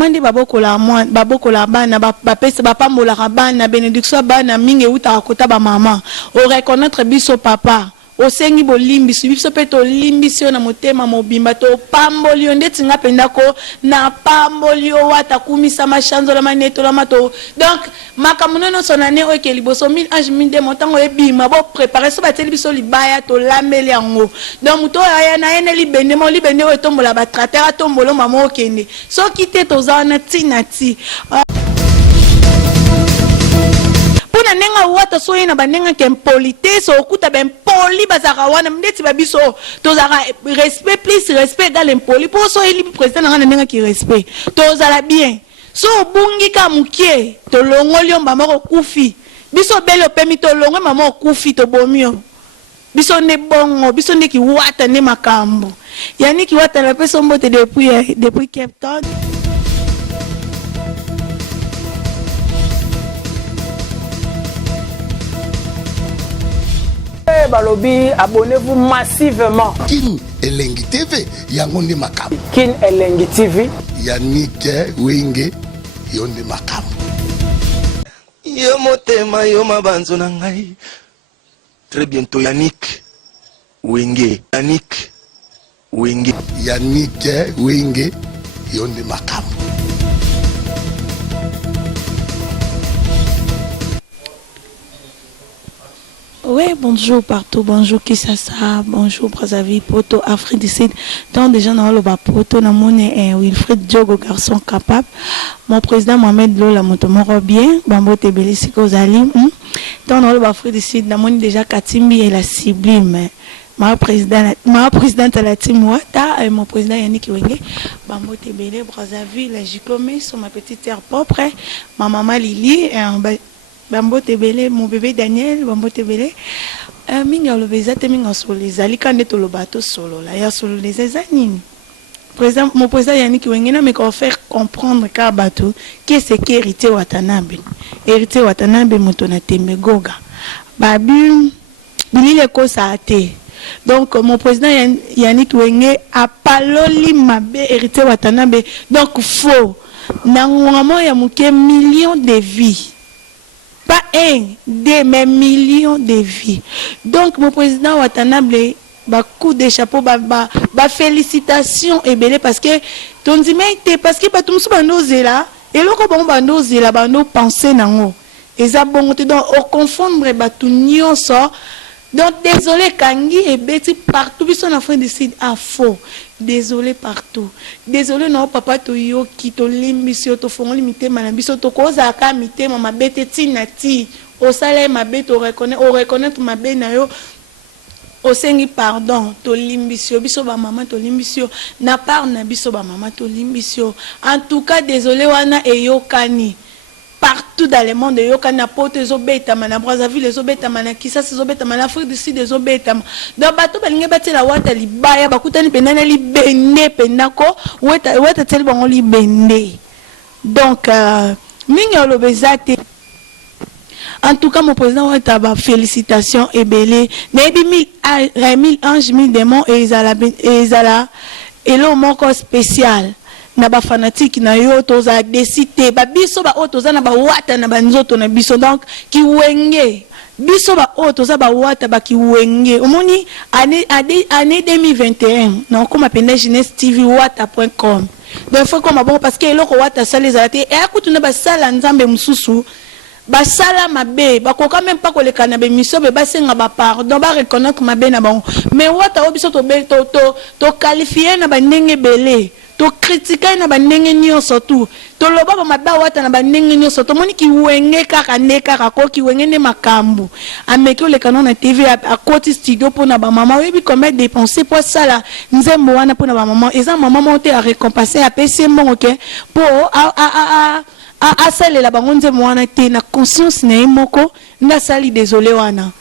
Mande babokola moi babokola bana bapesa bapambola bana bénédiction bana mingi uta kota ba maman o reconnaître biso papa o sengi bolimbi biso peto limbi sio na motema mobimba to pambolio ndeti nga pendako na pambolio wata kumisa machanzo la maneto la mato donc makamuno sonane o ke liboso 1000 ange 1000 de montango e bima bo préparer so bateli biso libaya to lambeli yango donc muto aya na ene libende mo libende o tombola ba trater tombolo mama okende so kite to zana tinati puna nenga wata so ina banenga ke politesse okuta ben poli bazaka wana ndeti babiso to zaka respect plus respect égal impoli po so eli président nga nenga ki respect to zala bien so bungi ka mukie to longoli mama ko kufi biso belo pemi to longwe mama kufi to bomio biso ne bongo biso ne ki wata ne makambo yani ki wata la peso mbote depuis Cape Town. Balobi, abonnez-vous massivement. Kin Elengi TV, Yangonde Makam. Kin Elengi TV. Yannick Wenge, Yonde Makam. Yo motema yo mabanzo na ngai. Très bientôt Yannick Wenge. Yannick Wenge. Yannick Wenge, Yonde Makam. Oui, bonjour partout, bonjour Kisasa, bonjour Brazzaville, Poto, Afrique du Sud. Tant de gens dans le bas Poto, na mon Wilfred Diogo, garçon capable. Mon président Mohamed Lola Montomoro bien, Bambo Tebele Siko Zalim. Tant dans le bas Afrique du Sud, na mon déjà Katimbi et la Sublime. Ma présidente à la team Wata et mon président Yannick Wenge, Bambo Tebele, Brazzaville, la Jicomé, sur ma petite terre propre, ma maman Lili, Bambo Tebele, mon bébé Daniel, Bambo Tebele. Minga le bezate minga solo les ali kande to le bateau solo la ya solo les anini. Président mon président Yannick Wengena me faire comprendre ka bateau qu'est-ce que hérité Watanabe. Hérité Watanabe motona tembe goga. Babu bilile ko sa ate. Donc mon président Yannick Wenge a paloli mabe hérité Watanabe. Donc faux. Nangwamo ya muke millions de vies. Pas un, des mais millions de vies. Donc, mon président Watanabe, coup de chapeau, félicitations et belle parce que ton dimité, parce que tout le monde est là, et l'autre bon est là, nous penser nango. Et ça bon, donc, au confondre, tout nyon sort. Donc, désolé, Kangi et Betty partout, ils sont en train de décider à faux. Désolé partout. Désolé, non, papa, to yo, qui to limbisio, to font limiter, manambiso, to koza ka mite, ma bête, tinati, au salaire, ma bête, au reconnaître ma bête, na yo, au sengi pardon, to limbisio, biso ba maman, to limbisio, na part na biso ba maman, to limbisio. En tout cas, désolé, wana e yo kani. Partout dans le monde, yo kana pote zo beta mana Brazzaville zo beta mana Kisasa zo beta mana Afrique du Sud zo beta. Donc bato balinga bati la wata libaya bakutani penana li bende penako weta tel bango li bende. Donc minga lo bezate. En tout cas mon président wata ba félicitations et belé. Nebi 1000 anges 1000 démons et izala et lo moko spécial. Na ba fanatique na yo toza décider ba biso ba otoza na ba wata na ba nzoto na biso donc ki wenge biso ba otoza ba wata ba ki wenge omoni année 2021 non comme appelle jeunesse tv wata.com donc faut comme bon parce que eloko wata sala ezate et akutu na ba sala nzambe mususu ba sala mabe ba ko quand même pas ko le kana be miso be ba senga ba pardon ba reconnaître mabe na bon mais wata obiso to be to qualifier na ba ndenge belé to critiquer na bandenge nyonso tout to loba ba maba wata na bandenge nyonso to moni ki wenge kaka ne kaka ko ki wenge ne makambu ameki le canon na TV a côté studio pour na ba maman oui comment dépenser pour ça là nzembo wana pour na ba maman eza maman monter à récompenser à PC mon OK pour a sale la bango nzembo wana te na conscience na moko na sali désolé wana.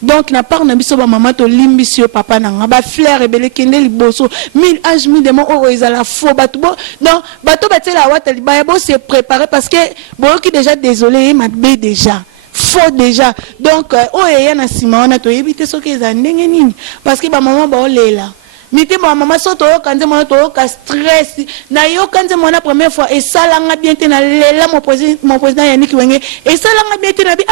Donc na part na biso ba maman to limbisio papa na ba fleur ebele kende liboso 1000 anges 1000 démons o ezala faux bato bo donc bato batela wata libaya bo se préparer parce que bo ki déjà désolé ma bé déjà faux déjà donc o eya na sima wana to éviter ce que za ndenge nini parce que ba maman ba olela mite mama so to kanze mona to ka stress na yo kanze mona première fois et ça langa bien te na lela mon président Yannick Wenge et ça langa bien te na bi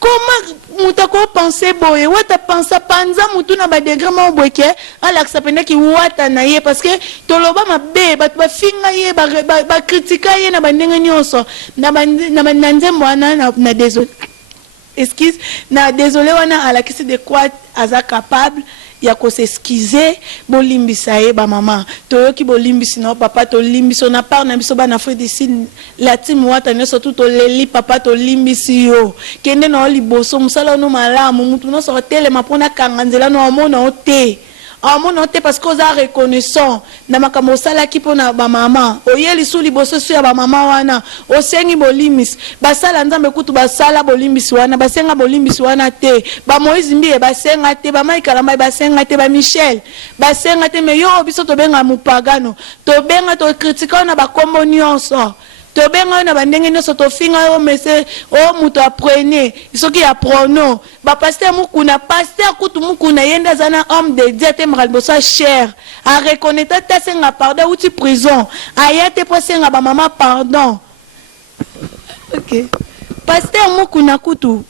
comment mutako penser boye wata pensa panza mutu na ba degré ma boyeke ala ksapenda ki wata na ye parce que toloba mabe ba finga ye ba critica ye na ba ndenge nyonso na nzembo na désolé excuse na désolé wana ala kisi de quoi aza capable ya ko s'excuser bolimbisa ye ba mama toyoki bolimbisi no papa to limbiso na part na biso ba na Afrique du Sud la team wata ne surtout to leli papa to limbisi yo kende na liboso musala no malamu mutu no so tele mapona kanganzela no amona ote amona ote parce que oza reconnaissant na makambo sala ki pona ba mama oyeli su liboso su ya ba mama wana osengi bolimbisi basala nzambe kutu basala bolimbisi wana basenga bolimbisi wana te ba Moïse Mbiye basenga te ba Mike Kalamba basenga te ba Michel basenga te me yo biso to benga mupagano to benga to critique na ba kombo nyonso to benga na bandenge nyonso to finga o mese o muto apprenez isoki ya prono ba pasteur mukuna pasteur kutu mukuna yenda zana homme de Dieu te mralbosa cher a reconnaître ta senga pardon ou tu prison ayate po senga ba mama pardon. OK pasteur mukuna kutu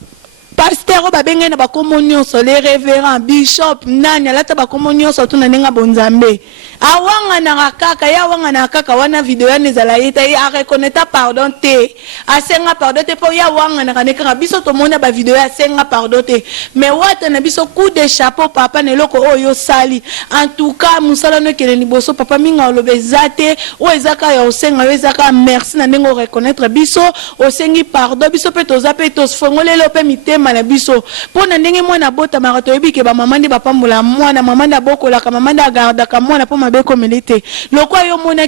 pasteur o babenge na ba communion so les révérends bishop nani alata ba communion so tuna nenga bonzambe awanga na kaka ya wanga na kaka wana video ya nezala yeta ya reconnaître pardon te asenga pardon te po ya wanga na kaneka biso to mona ba video ya senga pardon te mais wata na biso coup de chapeau papa ne loko oyo sali en tout cas musala no kele ni boso papa minga olobe zate o ezaka ya osenga yo ezaka merci na ndengo reconnaître biso osengi pardon biso pe to zape to fongolelo pe mitema na biso pona ndenge mwana bota marato ebike ba mama ndi bapambola mwana mama nda bokola ka mama nda garda ka mwana po mabeko melite lokwa yo mona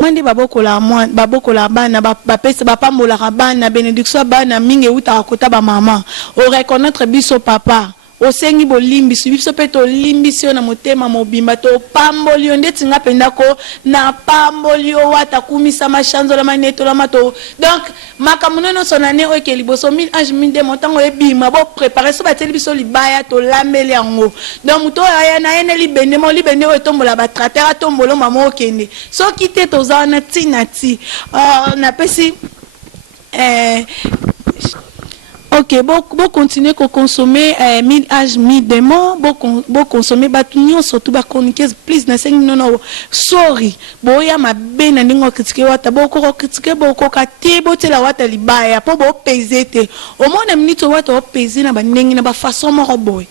mandi babokola mwana babokola bana bapesa bapambola ka bana bénédiction bana mingi uta akota ba mama o reconnaître biso papa osengi bolimbisi biso pe to limbisi na motema mobimba to pambolio ndeti nga pendako na pambolio wata kumisa machanzo la maneto la mato donc makamunono sonane oke liboso 1000 ange 1000 de montango ebima bo préparer so bateli biso libaya to lambeli yango donc muto aya na ene libende mo libende o tombola ba trater tombolo mama okende so kite to za na tinati na pesi OK, bon continuer à consommer 1000 âges 1000 démons, bon consommer batunion surtout ba chroniquer please na 5 non sorry. Bo ya mabe na ndingo critiquer wata bo ko critiquer bo ko ka te bo tela wata libaya po bo pesete. Au moins na minute wata o peser na ba ndingi na ba façon mo boy.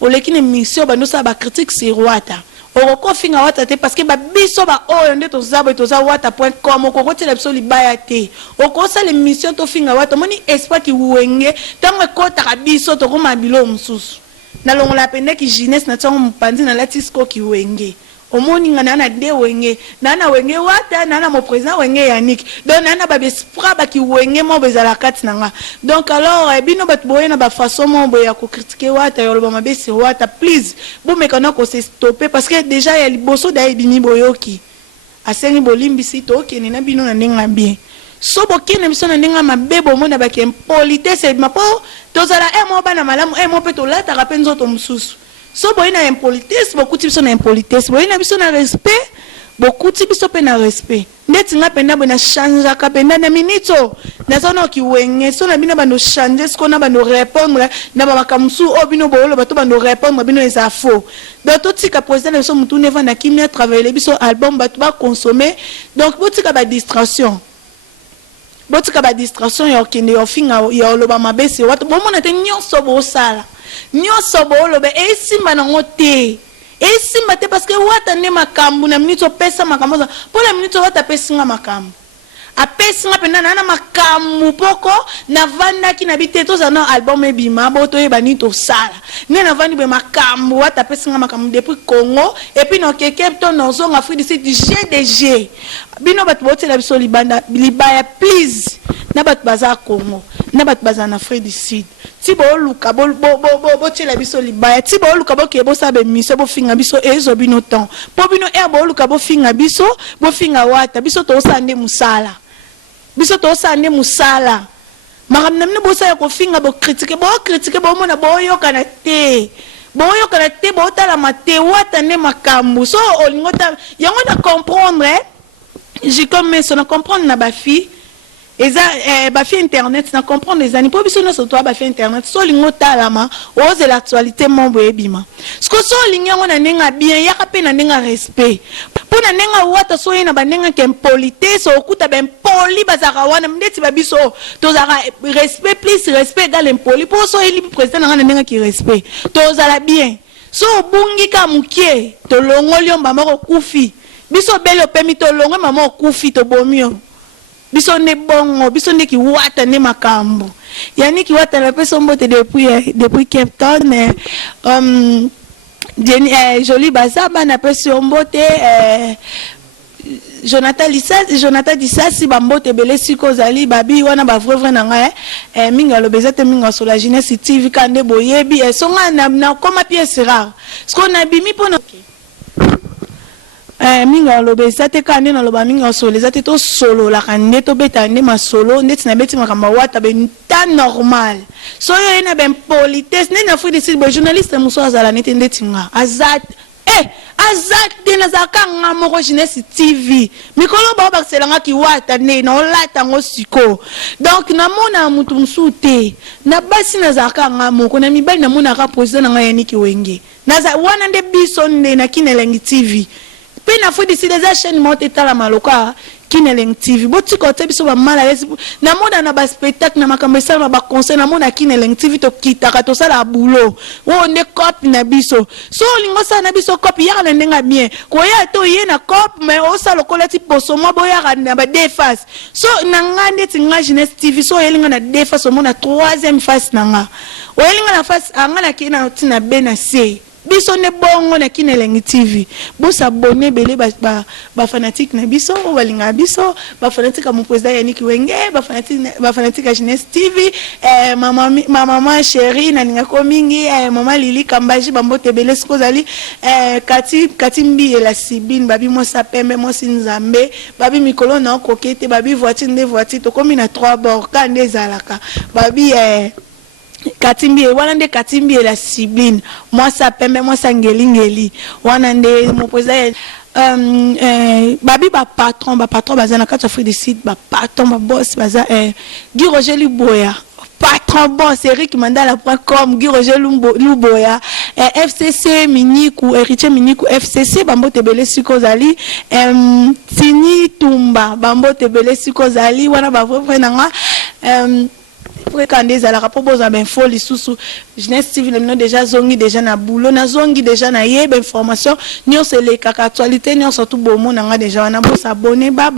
O lekine mission ba no sa ba critique c'est wata. Oko finga wata te parce que ba biso ba oyo nde to zabo to za wata.com oko tela biso libaya te oko sa l'émission to finga wata moni espoir ki wenge tango ko ta biso to ko mabilo mususu na longo la pende ki jeunesse na tango mpandi na latisco ki wenge omoni ngana na de wenge nana wenge wata nana mo président wenge Yannick donc nana ba bespra ba ki wenge mo bezala kati nanga donc alors bino bat boye na ba façon mo boya ko critiquer wata yo ba mabesi wata please bo mekana ko se stopper parce que déjà ya liboso da bini boyoki asengi bolimbisi to keni na bino na ndenga bien so bokene biso na ndenga mabebo mo na ba ke politesse mapo tozala mo bana malamu mo pe to lata ka penzo to mususu so boy na impolitesse beaucoup de biso na impolitesse boy na biso na respect beaucoup de biso pe na respect ndeti nga penda bona changer ka penda na minito na zona ki wenge so na bino bano changer ce qu'on a bano répondre na ba makamsu o bino bolo bato bano répondre bino eza faux donc tout tika président so mutu neva na kimia travailler biso album bato ba consommer donc botika ba distraction ya okende yo finga ya oloba mabese watu bomona te nyonso bo sala nyonso bo lobe esimba nango te esimba te parce que wata ne makambu na minute pesa makambu po na minute wata pesinga makambu apesinga pena na makambu poko na vanda ki na biteto za na album ebima boto e banito sala ne na vandi be makambu wata pesinga makambu depuis Congo et puis no keke to no zonga Afrique du Sud GDG bino bat bote la biso libaya please na bat baza Congo na bat baza na Afrique du Sud ti bo luka bo tela biso libaya ti bo luka bo ke bo sabe miso bo finga biso ezo bino temps po bino bo luka bo finga biso bo finga wata biso to sande musala biso to sande musala makamna mne bo sa ko finga bo critiquer bo mona bo yoka na te boyo kana te bota la mate wata ne makambu so olingota yango na comprendre je comme ça na comprendre na ba fille eza ba fille internet na comprendre les années pour biso na so toi ba fille internet so lingota la ma ose l'actualité mon boyebima sko so linyango na nenga bien ya kape na nenga respect pona nenga wata so ina ba nenga kem politesse okuta ben poli bazaka wana mdeti ba biso tozaka respect plus respect égal impoli pour so eli président na nenga ki respect tozala bien so bungi ka mukie to longoli mama ko kufi biso belo pemi to longo mama ko kufi to bomio biso ne bongo biso ne ki wata ne makambo yani ki wata la peso mbote depuis Cape Town Jolie Bazaba na peso mbote Jonathan Dissasi bambote belé siko zali babi wana ba vrai nanga minga lobezate minga sur la jeunesse TV kande boyebi songa na koma pièce rare ce qu'on a bimi pona minga lobezate kande na loba minga solo zate to solo la kande to beta ne ma solo ndeti na beti makamba wata ben ta normal so yo ina ben politesse ne na fui de site journaliste muso azala nete ndeti nga azat azate na zakanga moko jeunesse TV mikolo ba bakselanga ki wata ne na olata ngo siko donc na mona mutu msute na basi na zakanga moko na mibali na mona ka president nga yaniki wenge na za wana nde biso nde na Kinelengi TV pe na fui de site za chaîne monte tala maloka Kinelengi TV boti kote biso ba mala na mona na ba spectacle na makambo sala ba concert na mona Kinelengi TV to kitaka to sala boulot wo ne copie na biso so lingo sa na biso copie ya na ndenga bien ko ya to ye na copie mais o sala kola ti poso mo boya na ba déface so na ngande ti nga jeunesse TV so yelinga na déface mona troisième face na nga o yelinga na face anga na kina tina bena se biso ne bongo na Kinelengi TV bo s'abonner belé ba fanatique na biso o balinga biso ba fanatique mon président Yannick Wenge ba fanatique jeunesse TV maman chérie na ninga ko mingi maman Lili Kambaji bambote belé siko zali kati mbi la Sibine babi mo sapembe mo sinzambe babi mikolo na kokete babi voiture to komi na 3 bords kande zalaka babi Katimbi wanande Katimbi la Sibine moi ça pembe moi ça ngeli wanande mon président babi ba patron bazana kati Afrique du Sud ba patron ba boss baza Guy Roger Luboya patron boss Eric Mandala.com Guy Roger Luboya FCC Miniku héritier Miniku FCC bambote belé siko zali Tini Tumba bambote belé siko zali wana ba vrai nanga quand des à la rapport aux infos les sous jeunesse civile non déjà zongi déjà na boulot na zongi déjà na yé information ni on se les actualité ni on surtout bon monde déjà on a beau s'abonner